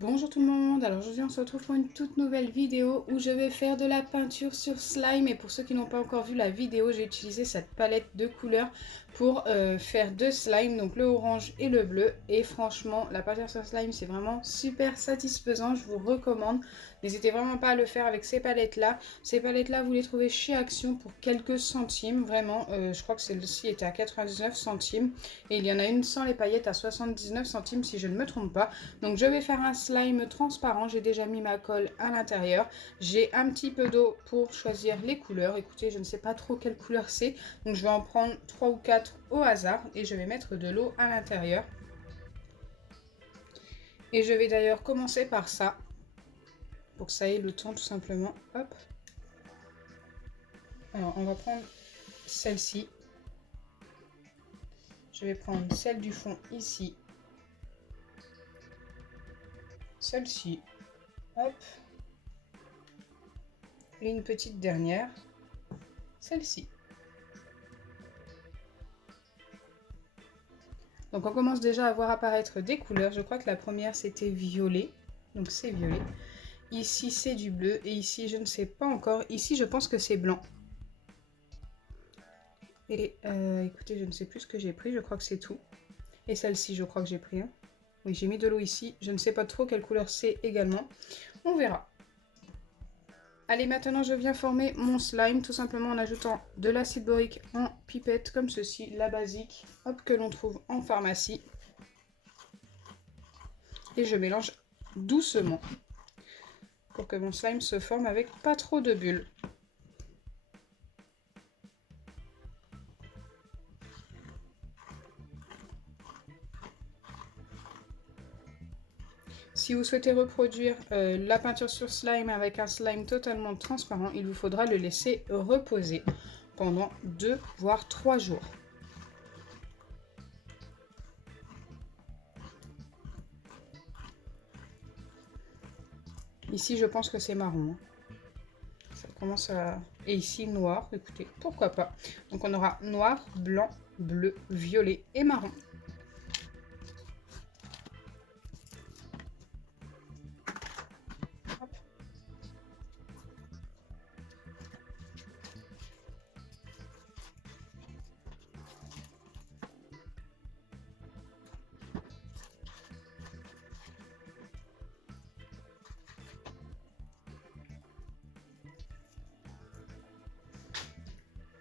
Bonjour tout le monde, alors aujourd'hui on se retrouve pour une toute nouvelle vidéo où je vais faire de la peinture sur slime. Et pour ceux qui n'ont pas encore vu la vidéo, j'ai utilisé cette palette de couleurs pour faire deux slimes, donc le orange et le bleu. Et franchement, la peinture sur slime c'est vraiment super satisfaisant, je vous recommande. N'hésitez vraiment pas à le faire avec ces palettes-là. Ces palettes-là, vous les trouvez chez Action pour quelques centimes, vraiment. Je crois que celle-ci était à 99 centimes. Et il y en a une sans les paillettes à 79 centimes si je ne me trompe pas. Donc je vais faire un slime transparent, j'ai déjà mis ma colle à l'intérieur. J'ai un petit peu d'eau pour choisir les couleurs. Écoutez, je ne sais pas trop quelle couleur c'est, donc je vais en prendre 3 ou 4 au hasard et je vais mettre de l'eau à l'intérieur. Et je vais d'ailleurs commencer par ça, pour que ça ait le temps tout simplement. Hop. Alors on va prendre celle-ci. Je vais prendre celle du fond ici. Celle-ci. Hop. Et une petite dernière. Celle-ci. Donc on commence déjà à voir apparaître des couleurs. Je crois que la première c'était violet. Donc c'est violet. Ici c'est du bleu. Et ici je ne sais pas encore. Ici je pense que c'est blanc. Et écoutez, je ne sais plus ce que j'ai pris. Je crois que c'est tout. Et celle-ci je crois que j'ai pris. Oui, j'ai mis de l'eau ici. Je ne sais pas trop quelle couleur c'est également. On verra. Allez, maintenant je viens former mon slime tout simplement en ajoutant de l'acide borique en pipette comme ceci, la basique, hop, que l'on trouve en pharmacie. Et je mélange doucement pour que mon slime se forme avec pas trop de bulles. Si vous souhaitez reproduire la peinture sur slime avec un slime totalement transparent, il vous faudra le laisser reposer pendant 2 voire 3 jours. Ici, je pense que c'est marron. Ça commence à... Et ici, noir. Écoutez, pourquoi pas. Donc, on aura noir, blanc, bleu, violet et marron. Hop.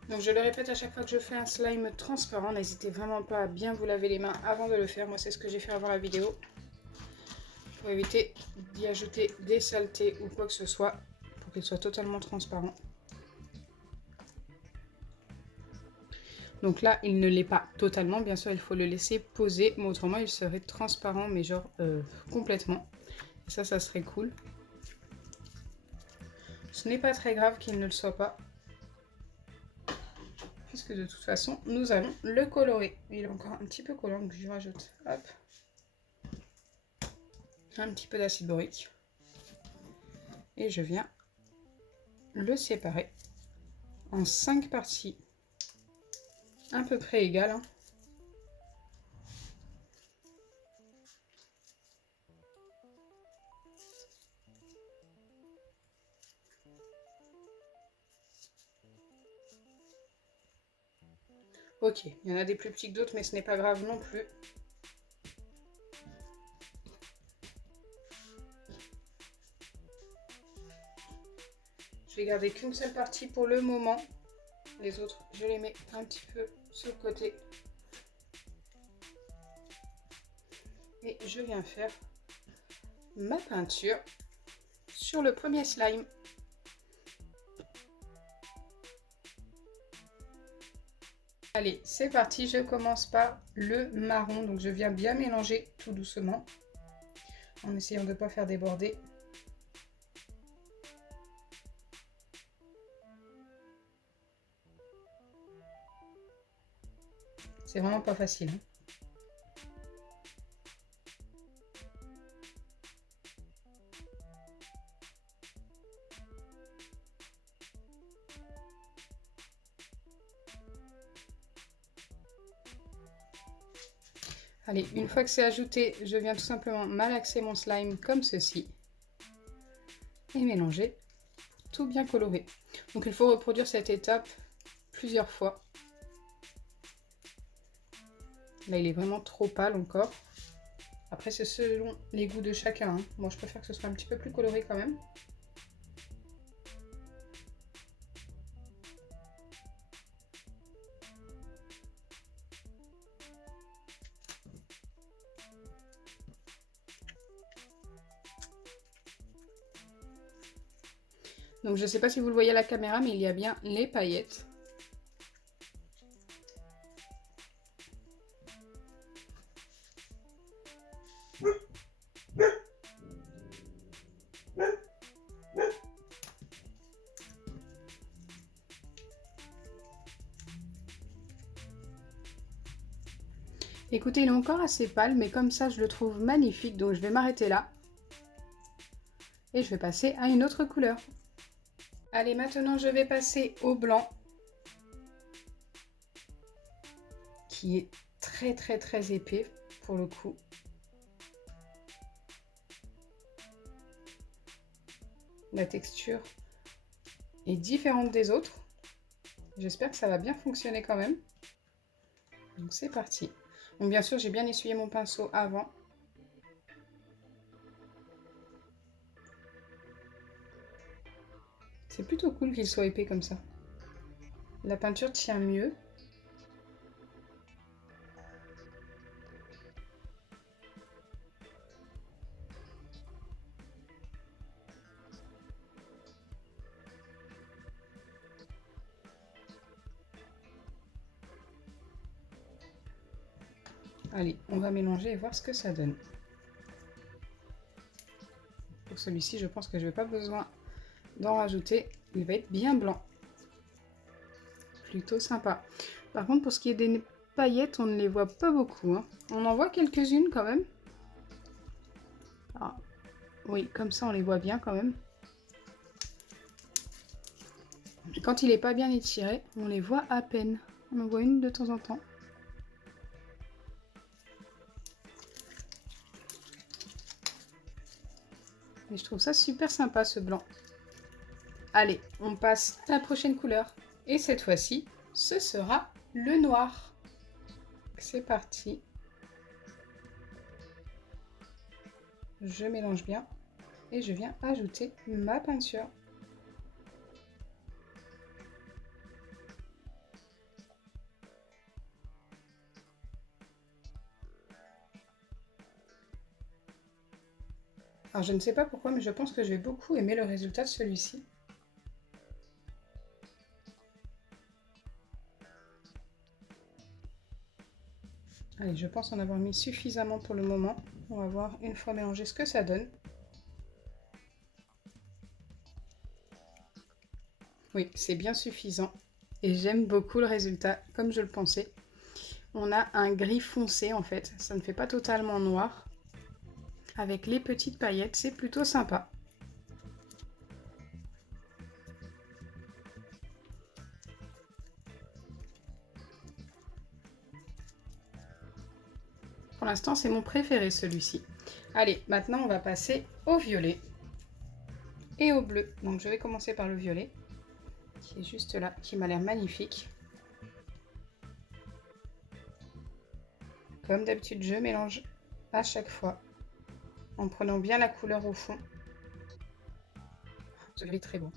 Donc je le répète à chaque fois que je fais un slime transparent, n'hésitez vraiment pas à bien vous laver les mains avant de le faire. Moi c'est ce que j'ai fait avant la vidéo. Pour éviter d'y ajouter des saletés ou quoi que ce soit, pour qu'il soit totalement transparent. Donc là il ne l'est pas totalement, bien sûr il faut le laisser poser, mais autrement il serait transparent, mais genre complètement. Et ça serait cool. Ce n'est pas très grave qu'il ne le soit pas, puisque de toute façon nous allons le colorer. Il est encore un petit peu collant, donc je rajoute hop, un petit peu d'acide borique et je viens le séparer en 5 parties à peu près égales, hein. Ok, il y en a des plus petits que d'autres, mais ce n'est pas grave non plus. Je vais garder qu'une seule partie pour le moment. Les autres, je les mets un petit peu sur le côté. Et je viens faire ma peinture sur le premier slime. Allez, c'est parti, je commence par le marron. Donc je viens bien mélanger tout doucement, en essayant de ne pas faire déborder. C'est vraiment pas facile, hein. Allez, une fois que c'est ajouté, je viens tout simplement malaxer mon slime comme ceci. Et mélanger, tout bien coloré. Donc il faut reproduire cette étape plusieurs fois. Là, il est vraiment trop pâle encore. Après, c'est selon les goûts de chacun, hein. Moi, je préfère que ce soit un petit peu plus coloré quand même. Donc, je ne sais pas si vous le voyez à la caméra, mais il y a bien les paillettes. Écoutez, il est encore assez pâle, mais comme ça, je le trouve magnifique. Donc, je vais m'arrêter là. Et je vais passer à une autre couleur. Allez, maintenant, je vais passer au blanc. Qui est très épais, pour le coup. La texture est différente des autres. J'espère que ça va bien fonctionner quand même. Donc, c'est parti. Donc bien sûr, j'ai bien essuyé mon pinceau avant. C'est plutôt cool qu'il soit épais comme ça. La peinture tient mieux. Allez, on va mélanger et voir ce que ça donne. Pour celui-ci, je pense que je n'ai pas besoin d'en rajouter. Il va être bien blanc. Plutôt sympa. Par contre, pour ce qui est des paillettes, on ne les voit pas beaucoup, hein. On en voit quelques-unes quand même. Ah, oui, comme ça, on les voit bien quand même. Et quand il n'est pas bien étiré, on les voit à peine. On en voit une de temps en temps. Et je trouve ça super sympa ce blanc. Allez, on passe à la prochaine couleur. Et cette fois-ci, ce sera le noir. C'est parti. Je mélange bien et je viens ajouter ma peinture. Alors je ne sais pas pourquoi, mais je pense que je vais beaucoup aimer le résultat de celui-ci. Allez, je pense en avoir mis suffisamment pour le moment. On va voir une fois mélangé ce que ça donne. Oui, c'est bien suffisant. Et j'aime beaucoup le résultat, comme je le pensais. On a un gris foncé en fait, ça ne fait pas totalement noir. Avec les petites paillettes, c'est plutôt sympa. Pour l'instant, c'est mon préféré celui-ci. Allez, maintenant on va passer au violet et au bleu. Donc je vais commencer par le violet, qui est juste là, qui m'a l'air magnifique. Comme d'habitude, je mélange à chaque fois, en prenant bien la couleur au fond. Ce violet est très beau.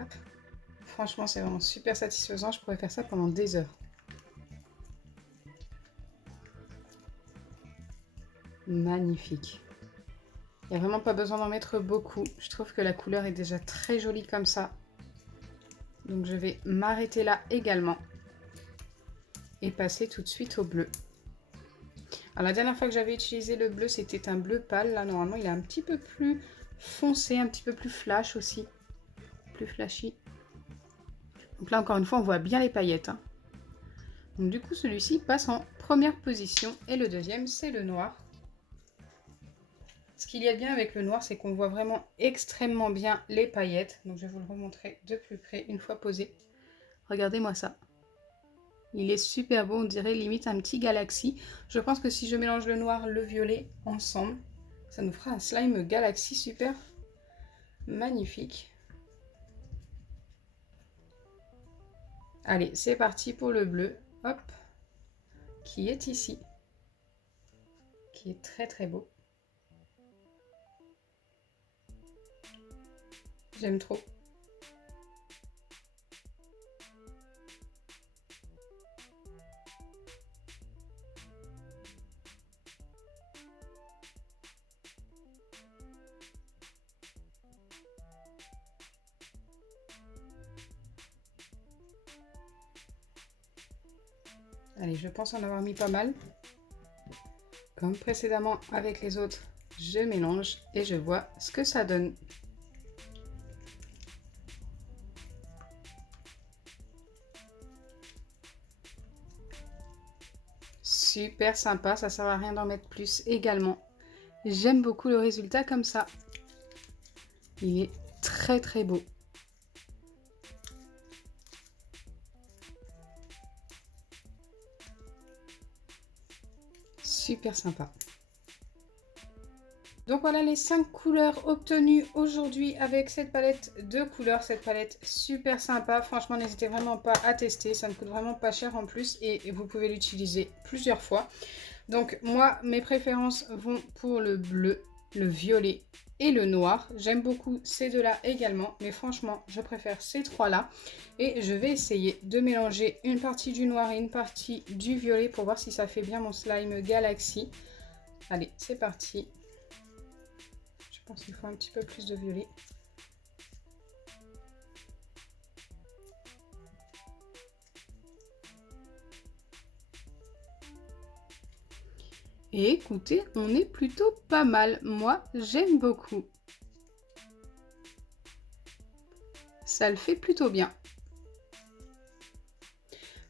Hop. Franchement, c'est vraiment super satisfaisant. Je pourrais faire ça pendant des heures. Magnifique. Il n'y a vraiment pas besoin d'en mettre beaucoup. Je trouve que la couleur est déjà très jolie comme ça. Donc je vais m'arrêter là également. Et passer tout de suite au bleu. Alors la dernière fois que j'avais utilisé le bleu, c'était un bleu pâle. Là, normalement, il est un petit peu plus foncé, un petit peu plus flash aussi. Plus flashy. Donc là, encore une fois, on voit bien les paillettes, hein. Donc du coup, celui-ci passe en première position. Et le deuxième, c'est le noir. Ce qu'il y a de bien avec le noir, c'est qu'on voit vraiment extrêmement bien les paillettes. Donc je vais vous le remontrer de plus près une fois posé. Regardez-moi ça. Il est super beau, on dirait limite un petit galaxie. Je pense que si je mélange le noir, le violet ensemble, ça nous fera un slime galaxie super magnifique. Allez, c'est parti pour le bleu. Hop, qui est ici. Qui est très très beau. J'aime trop. Allez, je pense en avoir mis pas mal. Comme précédemment avec les autres, je mélange et je vois ce que ça donne. Super sympa, ça sert à rien d'en mettre plus également. J'aime beaucoup le résultat comme ça. Il est très très beau. Super sympa. Donc voilà les 5 couleurs obtenues aujourd'hui avec cette palette de couleurs. Cette palette super sympa. Franchement, n'hésitez vraiment pas à tester. Ça ne coûte vraiment pas cher en plus et vous pouvez l'utiliser plusieurs fois. Donc moi, mes préférences vont pour le bleu, le violet et le noir. J'aime beaucoup ces deux-là également, mais franchement, je préfère ces trois-là. Et je vais essayer de mélanger une partie du noir et une partie du violet pour voir si ça fait bien mon slime galaxie. Allez, c'est parti. Je pense qu'il faut un petit peu plus de violet. Et écoutez, on est plutôt pas mal. Moi, j'aime beaucoup. Ça le fait plutôt bien.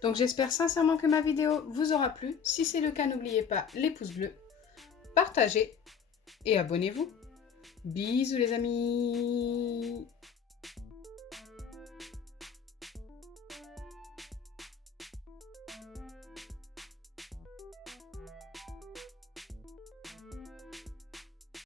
Donc j'espère sincèrement que ma vidéo vous aura plu. Si c'est le cas, n'oubliez pas les pouces bleus, partagez et abonnez-vous. Bisous les amis!